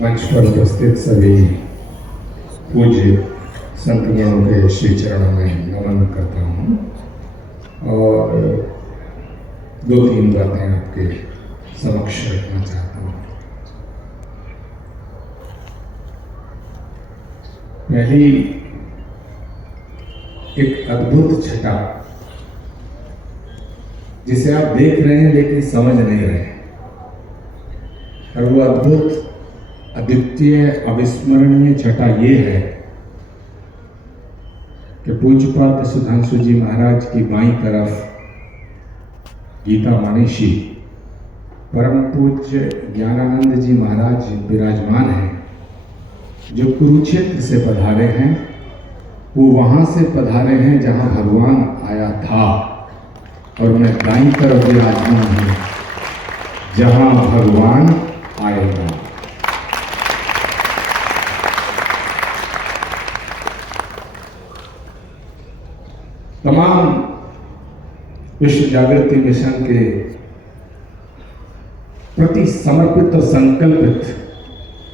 मंच पर उपस्थित सभी पूज्य संतगणों के श्री चरणों में नमन करता हूँ और दो तीन बातें आपके समक्ष रखना चाहता हूँ। पहली, एक अद्भुत छटा जिसे आप देख रहे हैं लेकिन समझ नहीं रहे, और वो अद्भुत अद्वितीय अविस्मरणीय छटा ये है कि पूज्यपाद सुधांशु जी महाराज की बाईं तरफ गीता मनीषी परम पूज्य ज्ञानानंद जी महाराज विराजमान हैं, जो कुरुक्षेत्र से पधारे हैं। वो वहां से पधारे हैं जहां भगवान आया था, और मैं दाईं तरफ विराजमान हूं जहां भगवान आएगा। तमाम विश्व जागृति मिशन के प्रति समर्पित और संकल्पित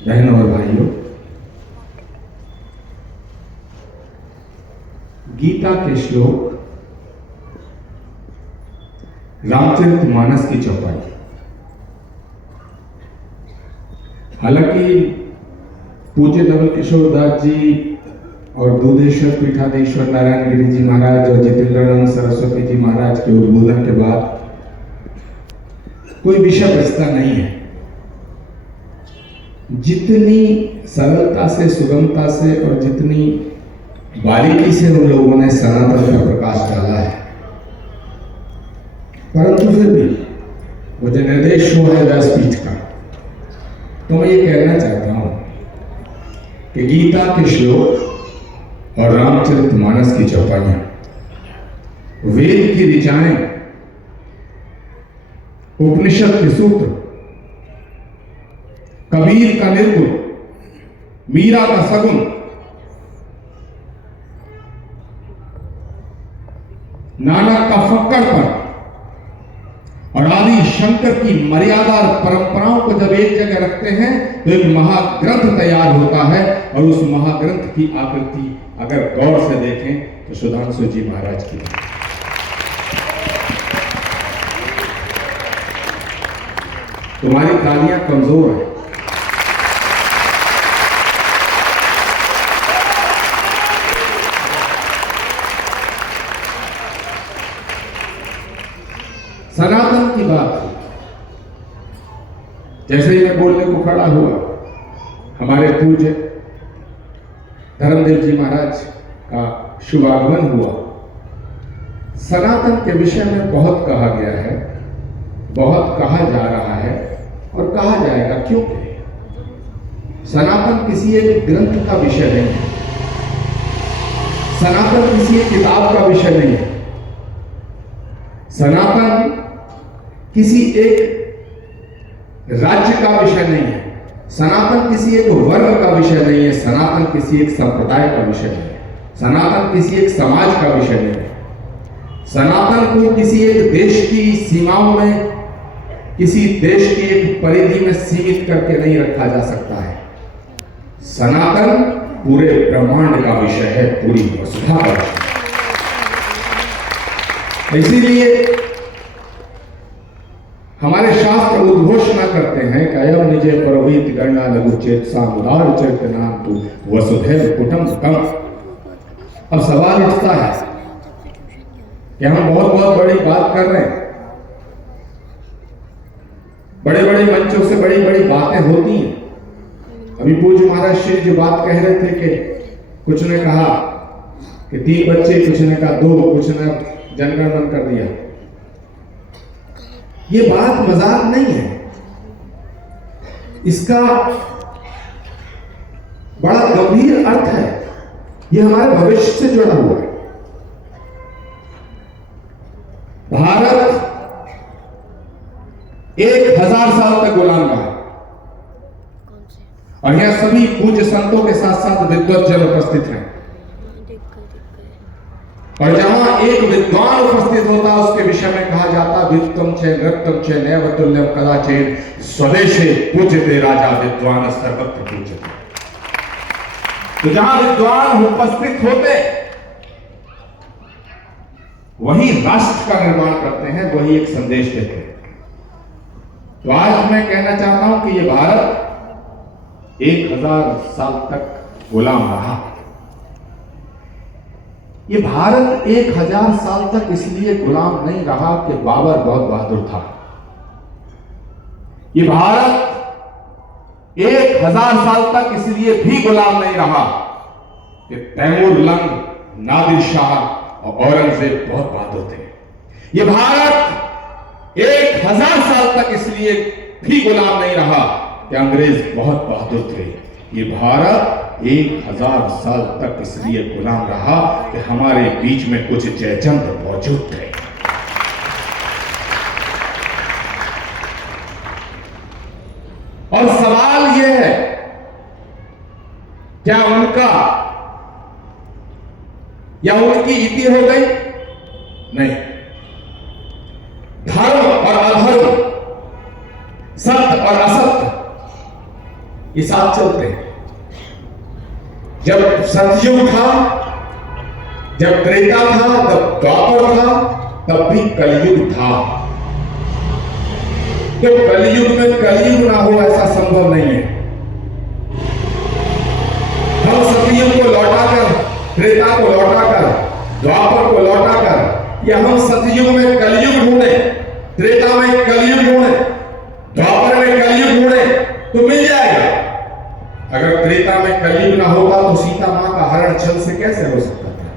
बहनों और भाइयों, गीता के श्लोक रामचरितमानस की चौपाई। हालांकि पूज्य नवल किशोर दास जी और दूधेश्वर पीठाधीश्वर नारायण गिरी जी महाराज और जितेंद्रानंद सरस्वती जी महाराज के उद्बोधन के बाद कोई विषय बचता नहीं है। जितनी सरलता से, सुगमता से और जितनी बारीकी से उन लोगों ने सनातन का प्रकाश डाला है, परंतु फिर भी वो जो निर्देश हुआ है व्यासपीठ का, तो मैं ये कहना चाहता हूं कि गीता के श्लोक और रामचरितमानस की चौपाइयां, वेद की ऋचाएं, उपनिषद के सूत्र, कबीर का निर्गुण, मीरा का सगुन, नानक का फक्कड़पन और आदि शंकर की मर्यादा और परंपराओं को जब एक जगह रखते हैं तो एक महाग्रंथ तैयार होता है। और उस महाग्रंथ की आकृति अगर गौर से देखें तो सुधांशु जी महाराज की। तुम्हारी तालियां कमजोर है। सनातन की बात है। जैसे ही मैं बोलने को खड़ा हुआ, हमारे पूज्य धर्मदेव जी महाराज का शुभागमन हुआ। सनातन के विषय में बहुत कहा गया है, बहुत कहा जा रहा है और कहा जाएगा। क्यों? सनातन किसी एक ग्रंथ का विषय नहीं है, सनातन किसी एक किताब का विषय नहीं है, सनातन किसी एक राज्य का विषय नहीं है, सनातन किसी एक वर्ग का विषय नहीं है, सनातन किसी एक संप्रदाय का विषय नहीं है, सनातन किसी एक समाज का विषय नहीं है। सनातन को किसी एक देश की सीमाओं में, किसी देश की एक परिधि में सीमित करके नहीं रखा जा सकता है। सनातन पूरे ब्रह्मांड का विषय है, पूरी वसुधा का विषय। इसीलिए हमारे शास्त्र उद्घोषणा करते हैं कि अयम निजे परोहित गणना लघु चेत सामुदार चरित नाम तु वसुधैव कुटुंबकम। अब सवाल उठता है कि हम बहुत बड़ी बात कर रहे हैं, बड़े बड़े मंचों से बड़ी बड़ी बातें होती हैं। अभी पूज्य महाराज श्री जो बात कह रहे थे कि कुछ ने कहा कि 3 बच्चे, कुछ ने कहा 2, कुछ ने जनगणमन कर दिया। ये बात मजाक नहीं है, इसका बड़ा गंभीर अर्थ है। ये हमारे भविष्य से जुड़ा हुआ है। भारत 1000 साल तक गुलाम रहा और यहां सभी पूज्य संतों के साथ साथ विद्वत जन उपस्थित हैं। और जहां एक विद्वान उपस्थित होता उसके विषय में कहा जाता वित्तम चे नृत्यम चे नैव तुल्यम कदाचित् स्वदेशे पूज्यते राजा विद्वान सर्वत्र पूज्यते। तो जहां विद्वान उपस्थित होते वही राष्ट्र का निर्माण करते हैं, वही एक संदेश देते हैं। तो आज मैं कहना चाहता हूं कि ये भारत 1000 साल तक गुलाम रहा। ये भारत 1000 साल तक इसलिए गुलाम नहीं रहा कि बाबर बहुत बहादुर था। ये भारत 1000 साल तक इसलिए भी गुलाम नहीं रहा कि तैमूर लंग, नादिर शाह और औरंगजेब बहुत बहादुर थे। ये भारत 1000 साल तक इसलिए भी गुलाम नहीं रहा कि अंग्रेज बहुत बहादुर थे। ये भारत 1000 साल तक इसलिए गुलाम रहा कि हमारे बीच में कुछ जयचंद मौजूद थे। और सवाल यह है, क्या उनका या उनकी इति हो गई? नहीं। धर्म और अधर्म, सत्य और असत्य ये साथ चलते हैं। जब सतयुग था, जब त्रेता था, तब द्वापर था, तब भी कलयुग था। तो कलयुग में कलयुग ना हो ऐसा संभव नहीं है। हम सतयुग को लौटाकर, त्रेता को लौटाकर, द्वापर को लौटाकर, या हम सतयुग में कलयुग ढूंढे, त्रेता में कलयुग ढूंढे, द्वापर में कलयुग ढूंढे तो मिल जाएगा। अगर त्रेता में कलयुग ना होता तो सीता मां का हरण छल से कैसे हो सकता था?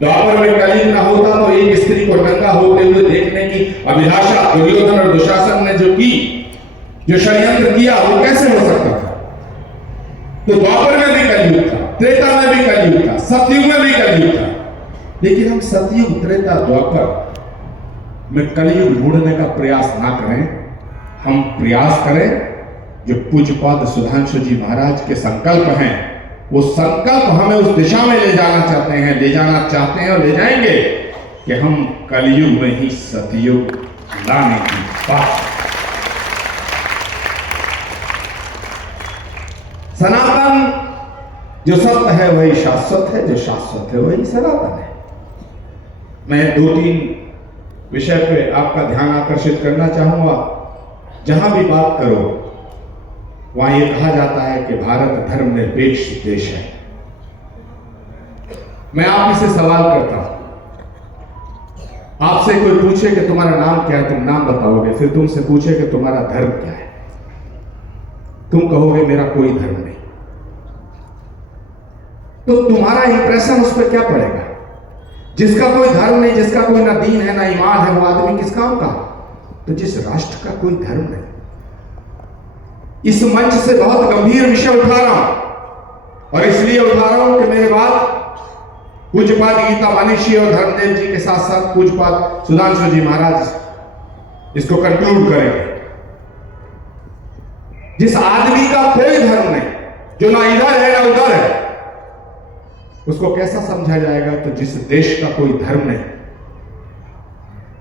द्वापर में कलयुग ना होता तो एक स्त्री को नंगा होते हुए देखने की अभिलाषा दुर्योधन और दुशासन ने जो की, जो षड्यंत्र किया, वो कैसे हो सकता था? तो द्वापर में भी कलयुग था, त्रेता में भी कलयुग था, सतयुग में भी कलयुग था। लेकिन हम सतयुग, त्रेता, द्वापर में कलयुग ढूंढने का प्रयास ना करें। हम प्रयास करें जो पूज्यपाद सुधांशु जी महाराज के संकल्प हैं, वो संकल्प हमें उस दिशा में ले जाना चाहते हैं और ले जाएंगे कि हम कलयुग में ही सतयुग लाने की बात। सनातन जो सत्य है वही शाश्वत है, जो शाश्वत है वही सनातन है। मैं 2-3 विषय पे आपका ध्यान आकर्षित करना चाहूंगा। जहां भी बात करो वहां यह कहा जाता है कि भारत धर्मनिरपेक्ष देश है। मैं आप से सवाल करता हूं, आपसे कोई पूछे कि तुम्हारा नाम क्या है, तुम नाम बताओगे। फिर तुमसे पूछे कि तुम्हारा धर्म क्या है, तुम कहोगे मेरा कोई धर्म नहीं। तो तुम्हारा इंप्रेशन उस पर क्या पड़ेगा? जिसका कोई धर्म नहीं, जिसका कोई ना दीन है ना ईमान है, वो आदमी किस काम का? तो जिस राष्ट्र का कोई धर्म नहीं। इस मंच से बहुत गंभीर विषय उठा रहा हूं और इसलिए उठा रहा हूं कि मेरे बाद पूज्यपाद गीता मनीषी और धर्मदेव जी के साथ साथ पूज्यपाद सुधांशु जी महाराज इसको कंक्लूड करेंगे। जिस आदमी का कोई धर्म नहीं, जो ना इधर है ना उधर है, उसको कैसा समझा जाएगा? तो जिस देश का कोई धर्म नहीं,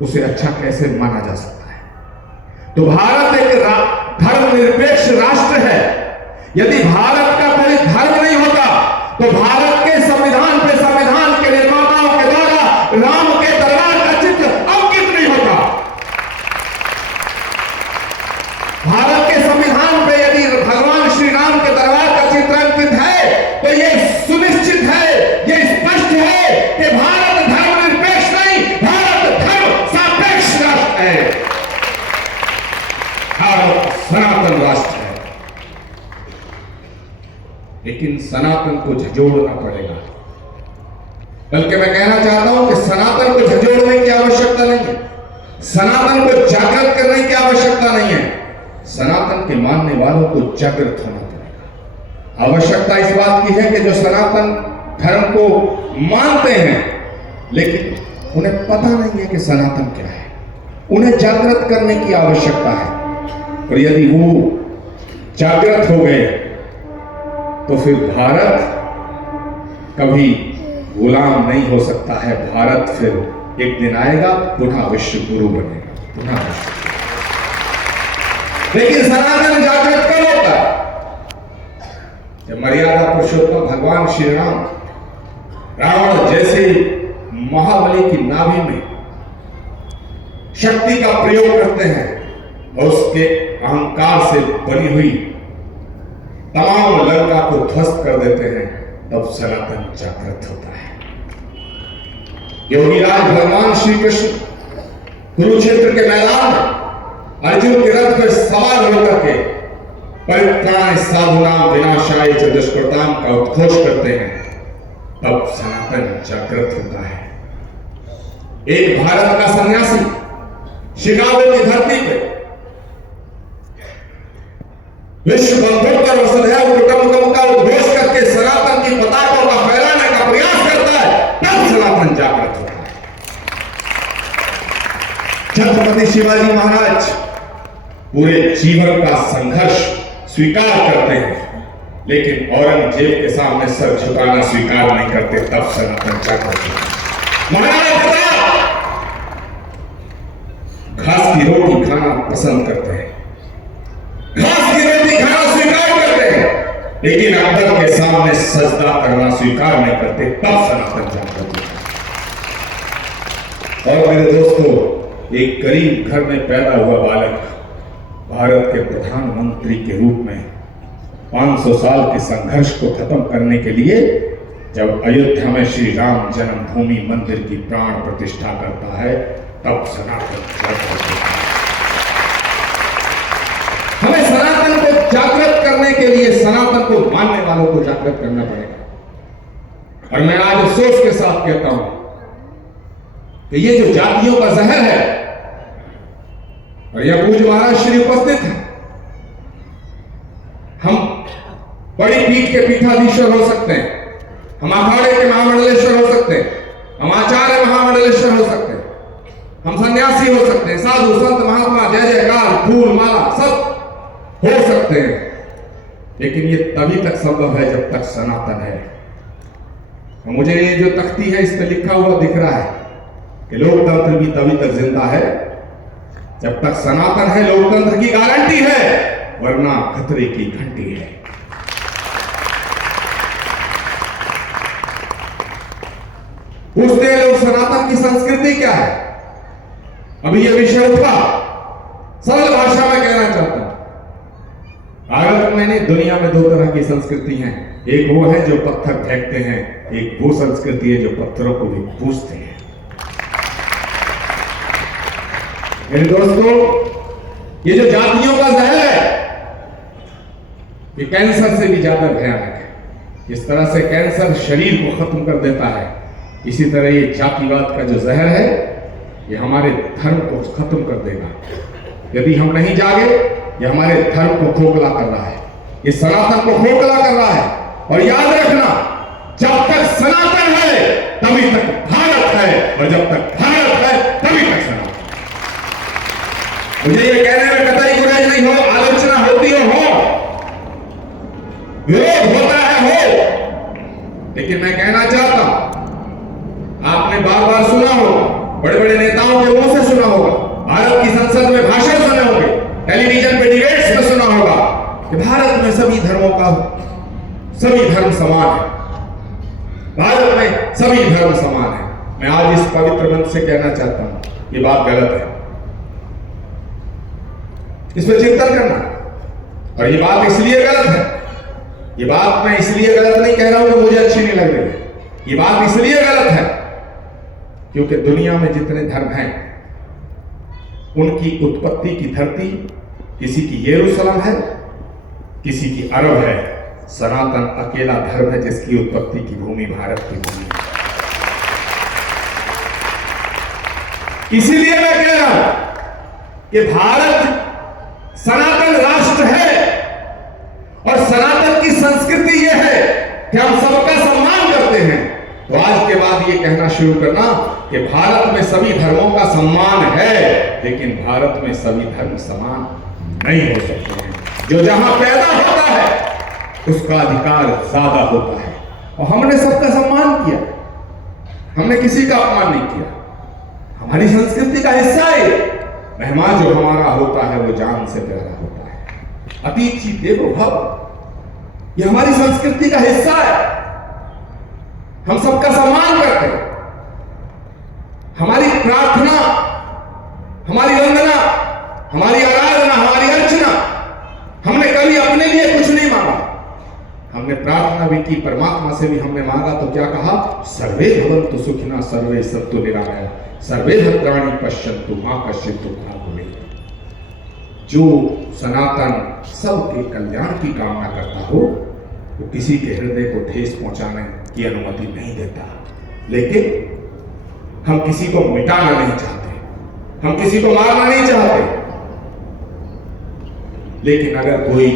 उसे अच्छा कैसे माना जा सकता है? तो भारत एक धर्मनिरपेक्ष राष्ट्र है। यदि भारत का कोई धर्म नहीं होता तो भारत के संविधान पे, संविधान के निर्माताओं के द्वारा राम के दरबार का चित्र अंकित नहीं होता। भारत के संविधान पे यदि भगवान श्री राम के दरबार का चित्र अंकित है तो यह सुनिश्चित है, यह स्पष्ट है कि भारत धर्मनिरपेक्ष नहीं, भारत धर्म सापेक्ष राष्ट्र है, भारत सनातन राष्ट्र है। लेकिन सनातन को झंझोड़ना पड़ेगा। बल्कि मैं कहना चाहता हूं कि सनातन को झंझोड़ने की आवश्यकता नहीं है, सनातन को जागृत करने की आवश्यकता नहीं है। सनातन के मानने वालों को जागृत होना पड़ेगा। आवश्यकता इस बात की है कि जो सनातन धर्म को मानते हैं लेकिन उन्हें पता नहीं है कि सनातन क्या है, उन्हें जागृत करने की आवश्यकता है। और यदि वो जागृत हो गए तो फिर भारत कभी गुलाम नहीं हो सकता है भारत। फिर एक दिन आएगा पुनः विश्व गुरु बनेगा, पुनः विश्व। लेकिन सनातन जागृत कब होता है? जब मर्यादा पुरुषोत्तम भगवान श्री राम रावण जैसे महाबली की नाभि में शक्ति का प्रयोग करते हैं और उसके अहंकार से बनी हुई तमाम लंका को ध्वस्त कर देते हैं, तब सनातन जागृत होता है। योगीराज भगवान श्री कृष्ण कुरुक्षेत्र के मैदान में अर्जुन के रथ पर सवार होकर के परित्राण साधुनाम विनाशाय च दुष्कृताम का उद्घोष करते हैं, तब सनातन जागृत होता है। एक भारत का सन्यासी शिकागो की धरती पे विश्व बंधुत्व और वसुधैव कुटुंबकम का उद्घोष करके सनातन की पताका का फैलाने का प्रयास करता है, तब सनातन जागृत होता है। छत्रपति शिवाजी महाराज पूरे जीवन का संघर्ष स्वीकार करते हैं, लेकिन औरंगजेब के सामने सर झुकाना स्वीकार नहीं करते, तब सनातन जागृत होता है। महाराणा प्रताप घास की रोटी खाना पसंद करते हैं, घास की रोटी खाना स्वीकार करते हैं, लेकिन अकबर के सामने सजदा करना स्वीकार नहीं करते, तब सनातन जागृत होता है। और मेरे दोस्तों, एक गरीब घर में पैदा हुआ बालक भारत के प्रधानमंत्री के रूप में 500 साल के संघर्ष को खत्म करने के लिए जब अयोध्या में श्री राम जन्मभूमि मंदिर की प्राण प्रतिष्ठा करता है, तब सनातन जागृत होता है। हमें सनातन को जागृत करने के लिए सनातन को मानने वालों को जागृत करना पड़ेगा। और मैं आज अफसोस के साथ कहता हूं कि ये जो जातियों का जहर है, और यह पूज्य महाराज श्री उपस्थित है, हम बड़ी पीठ के पीठाधीश्वर हो सकते हैं, हम अखाड़े के महामंडलेश्वर हो सकते हैं, हम आचार्य महामंडलेश्वर हो सकते हैं, हम सन्यासी हो सकते हैं, साधु संत महात्मा जय जयकार फूल माला सब हो सकते हैं, लेकिन ये तभी तक संभव है जब तक सनातन है। और मुझे ये जो तख्ती है इस पर लिखा हुआ दिख रहा है कि लोकतंत्र भी तभी तक जिंदा है जब तक सनातन है। लोकतंत्र की गारंटी है, वरना खतरे की घंटी है। पूछते हैं लोग सनातन की संस्कृति क्या है? अभी यह विषय उठा, सरल भाषा में कहना चाहता हूं। भारत में दुनिया में दो तरह की संस्कृति हैं, एक वो है जो पत्थर फेंकते हैं, एक वो संस्कृति है जो पत्थरों को भी पूजते हैं। मेरे दोस्तों, ये जो जातियों का जहर है, ये कैंसर से भी ज्यादा भयानक है। इस तरह से कैंसर शरीर को खत्म कर देता है, इसी तरह ये जातिवाद का जो जहर है, ये हमारे धर्म को खत्म कर देगा। यदि हम नहीं जागे, ये हमारे धर्म को खोखला कर रहा है, ये सनातन को खोखला कर रहा है। और याद रखना, जब तक सनातन है तभी तक भारत है, और जब तक भारत है तभी तक सनातन। मुझे ये कहने में कतई गुरेज नहीं हो, आलोचना होती हो, विरोध होता है हो, लेकिन मैं कहना चाहता हूं, आपने बार बार सुना होगा, बड़े बड़े नेताओं के मुंह से सुना होगा, भारत की संसद में भाषण सुने होंगे, टेलीविजन पे डिबेट्स में सुना होगा कि भारत में सभी धर्मों का सभी धर्म समान है, भारत में सभी धर्म समान है। मैं आज इस पवित्र मंच से कहना चाहता हूं, ये बात गलत है, इस पर चिंतन करना। और ये बात इसलिए गलत है, ये बात मैं इसलिए गलत नहीं कह रहा हूं कि मुझे अच्छी नहीं लग रही, ये बात इसलिए गलत है क्योंकि दुनिया में जितने धर्म हैं उनकी उत्पत्ति की धरती किसी की यरूशलेम है, किसी की अरब है, सनातन अकेला धर्म है जिसकी उत्पत्ति की भूमि भारत की भूमि है। इसीलिए मैं कह रहा हूं कि भारत सनातन राष्ट्र है, और सनातन की संस्कृति यह है कि हम सबका सम्मान करते हैं। तो आज के बाद ये कहना शुरू करना कि भारत में सभी धर्मों का सम्मान है, लेकिन भारत में सभी धर्म समान नहीं हो सकते हैं। जो जहां पैदा होता है उसका अधिकार ज्यादा होता है, और हमने सबका सम्मान किया, हमने किसी का अपमान नहीं किया। हमारी संस्कृति का हिस्सा है। मेहमान जो हमारा होता है वो जान से प्यारा होता है। अतिथि देवो भव, ये हमारी संस्कृति का हिस्सा है। हम सबका सम्मान करते हैं। हमारी प्रार्थना, हमारी वंदना, हमारी आराधना, हमारी अर्चना, हमने कभी अपने लिए कुछ नहीं मांगा। हमने प्रार्थना भी की, परमात्मा से भी हमने मांगा तो क्या कहा? सर्वे भवन्तु सुखिनः सर्वे सन्तु निरामयाः सर्वे भद्राणि पश्यन्तु मा कश्चित् दुःखं भवेत्। जो सनातन सबके कल्याण की कामना करता हो वो किसी के हृदय को ठेस पहुंचाने की अनुमति नहीं देता। लेकिन हम किसी को मिटाना नहीं चाहते, हम किसी को मारना नहीं चाहते। लेकिन अगर कोई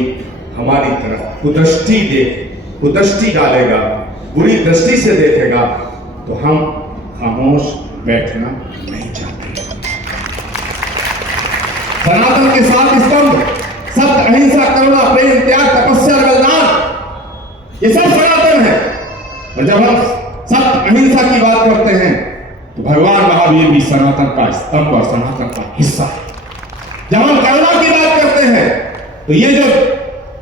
हमारी तरफ कुदृष्टि डालेगा, बुरी दृष्टि से देखेगा, तो हम खामोश बैठना नहीं चाहते। सनातन के सात स्तंभ सत्य, अहिंसा, करुणा, प्रेम, त्याग, तपस्या, बलिदान, ये सब सनातन है। और जब हम सत्य अहिंसा की बात करते हैं तो भगवान महावीर भी सनातन का स्तंभ और सनातन का हिस्सा है। जब हम करुणा की बात करते हैं तो ये जो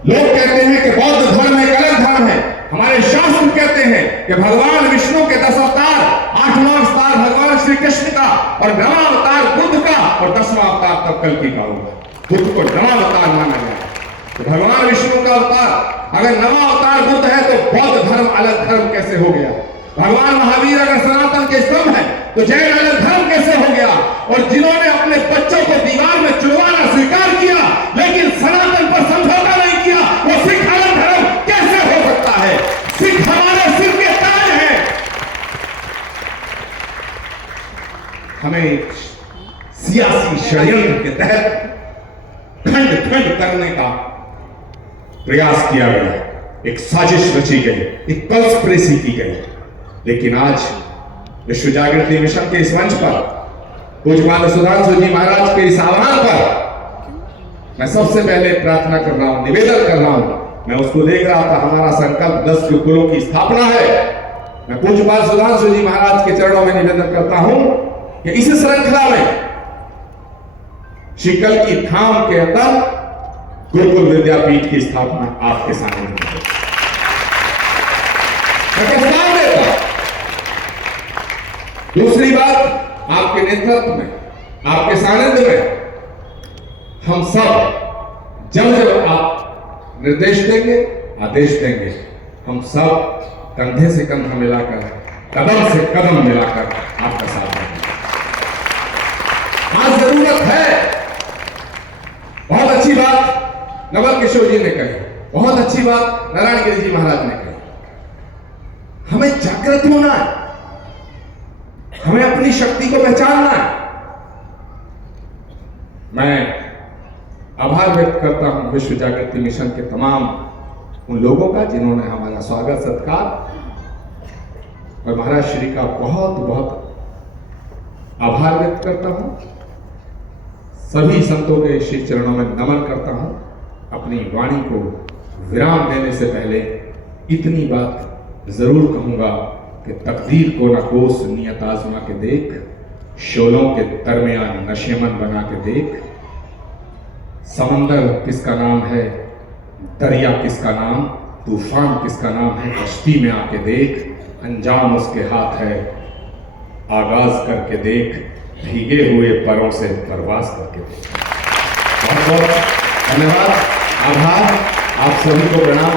लोग कहते हैं कि बौद्ध धर्म एक अलग धर्म है, हमारे शास्त्र कहते हैं कि भगवान विष्णु के 10 अवतार, 8वां अवतार भगवान श्री कृष्ण का और 9वां अवतार बुद्ध का और 10वां अवतार तब कल्कि का होगा। बुद्ध को 9वां अवतार माना गया। तो भगवान विष्णु का अवतार अगर 9वां अवतार बुद्ध है तो बौद्ध धर्म अलग धर्म कैसे हो गया? भगवान महावीर अगर सनातन के स्तंभ है तो जैन अलग धर्म कैसे हो गया? और जिन्होंने अपने बच्चों को दीवार में चुनवाना स्वीकार किया लेकिन सनातन पर समझौता नहीं किया, वो सिख अलग धर्म कैसे हो सकता है? सिख हमारे सिर के ताज है। हमें सियासी षड्यंत्र के तहत खंड खंड करने का प्रयास किया गया, एक साजिश रची गई, एक कंस्पिरेसी की गई। लेकिन आज विश्व जागृति मिशन के इस मंच पर पूज्य सुधांशु जी महाराज के इस आह्वान पर मैं सबसे पहले प्रार्थना कर रहा हूं, निवेदन कर रहा हूं। मैं उसको देख रहा था, हमारा संकल्प 10 गुरुकुलों की स्थापना है। मैं पूज्य सुधांशु जी महाराज के चरणों में निवेदन करता हूं कि इस श्रृंखला में शिकल की धाम के अंदर गुरुकुल विद्यापीठ की स्थापना आपके सामने है। दूसरी बात, आपके नेतृत्व में, आपके सानिध्य में हम सब जब आप निर्देश देंगे, आदेश देंगे, हम सब कंधे से कंधा मिलाकर, कदम से कदम मिलाकर आपका साथ देंगे। आज जरूरत है। बहुत अच्छी बात नवल किशोर जी ने कही, बहुत अच्छी बात नारायण गिरि जी महाराज ने कही। हमें जागृत होना है, हमें अपनी शक्ति को पहचानना है। मैं आभार व्यक्त करता हूं विश्व जागृति मिशन के तमाम उन लोगों का जिन्होंने हमारा स्वागत सत्कार, और महाराज श्री का बहुत बहुत आभार व्यक्त करता हूं। सभी संतों के श्री चरणों में नमन करता हूं। अपनी वाणी को विराम देने से पहले इतनी बात जरूर कहूंगा कि तकदीर को न कोस नियत आजमा के देख, शोलों के दरमियान नशेमन बना के देख। समंदर किसका नाम है, दरिया किसका नाम, तूफान किसका नाम है, कश्ती में आके देख। अंजाम उसके हाथ है, आगाज करके देख, भीगे हुए परों से परवास करके देख। बहुत बहुत धन्यवाद, आभार, आप सभी को प्रणाम।